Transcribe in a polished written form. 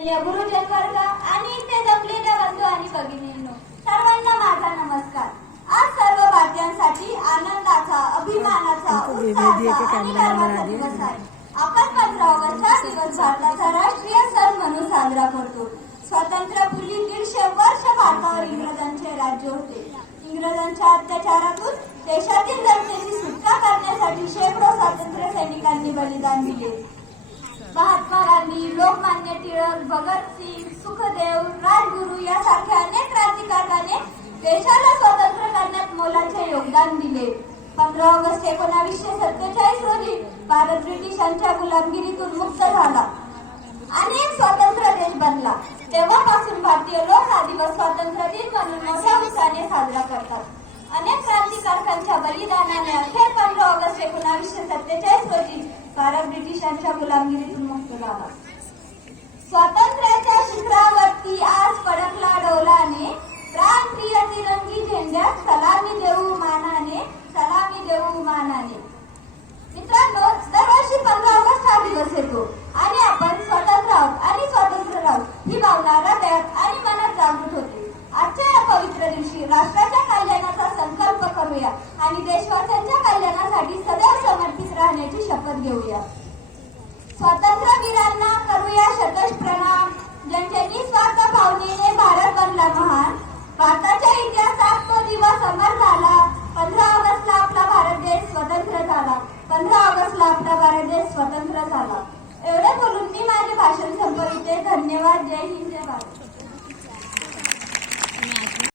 गुरुजन वर्ग आणि इथे जमलेल्या बंधू आणि भगिनींनो, सर्वांना माझा नमस्कार. आज सर्व भारतीयांसाठी आनंदाचा, अभिमानाचा, उत्साहाचा आणि गर्वाचा दिवस आहे. आपण 15 ऑगस्ट हा दिवस भारताचा राष्ट्रीय सण म्हणून साजरा करतो. स्वातंत्र्यापूर्वी 150 वर्ष भारतावर इंग्रजांचे राज्य होते. इंग्रजांच्या अत्याचारातून देशातील जनतेची सुटका करण्यासाठी शेकडो स्वातंत्र्य सैनिकांनी बलिदान दिले. महात्मा गांधी, लोकमान्य टिळक, भगतसिंग, सुखदेव, राजगुरू यासारख्या अनेक क्रांतिकारकांनी देशाला स्वतंत्र करण्यात मोलाचे योगदान दिले. 15 ऑगस्ट 1947 रोजी भारत ब्रिटिशांच्या गुलामगिरीतून मुक्त झाला आणि एक स्वतंत्र देश बनला. तेव्हापासून भारतीय लोक हा दिवस स्वातंत्र्य दिन म्हणून मोठ्या उत्साहाने साजरा करतात. अनेक क्रांतिकारकांच्या बलिदानाने अखेर 15 ऑगस्ट 1947 रोजी भारत ब्रिटिशांच्या गुलामगिरीतून मुक्त झाला. स्वातंत्र्याच्या शिखरावरती आज फडकला डोलाने, प्राणप्रिय तिरंगी झेंड्यात सलामी देऊ मानाने, सलामी देऊ मानाने. मित्रांनो, दरवर्षी 15 ऑगस्ट हा दिवस येतो आणि आपण स्वतंत्र आहोत आणि स्वातंत्र्य राहू ही भावना हृदयात आणि मनात जागृत होते. आजच्या या पवित्र दिवशी राष्ट्राच्या कल्याणाचा संकल्प करूया आणि देशवासियांच्या कल्याणासाठी सदैव समर्पित राहण्याची शपथ घेऊया. स्वातंत्र्यवीरांना करूया शतश प्रणाम, ज्यांच्या निस्वार्थ भावनेने भारत बनला महान. भारताच्या इतिहासात तो दिवस अमर झाला. 15 ऑगस्टला आपला भारत देश स्वतंत्र झाला. 15 ऑगस्टला आपला भारत देश स्वतंत्र झाला. एवढे बोलून मी माझे भाषण संपविते. धन्यवाद. जय हिंद.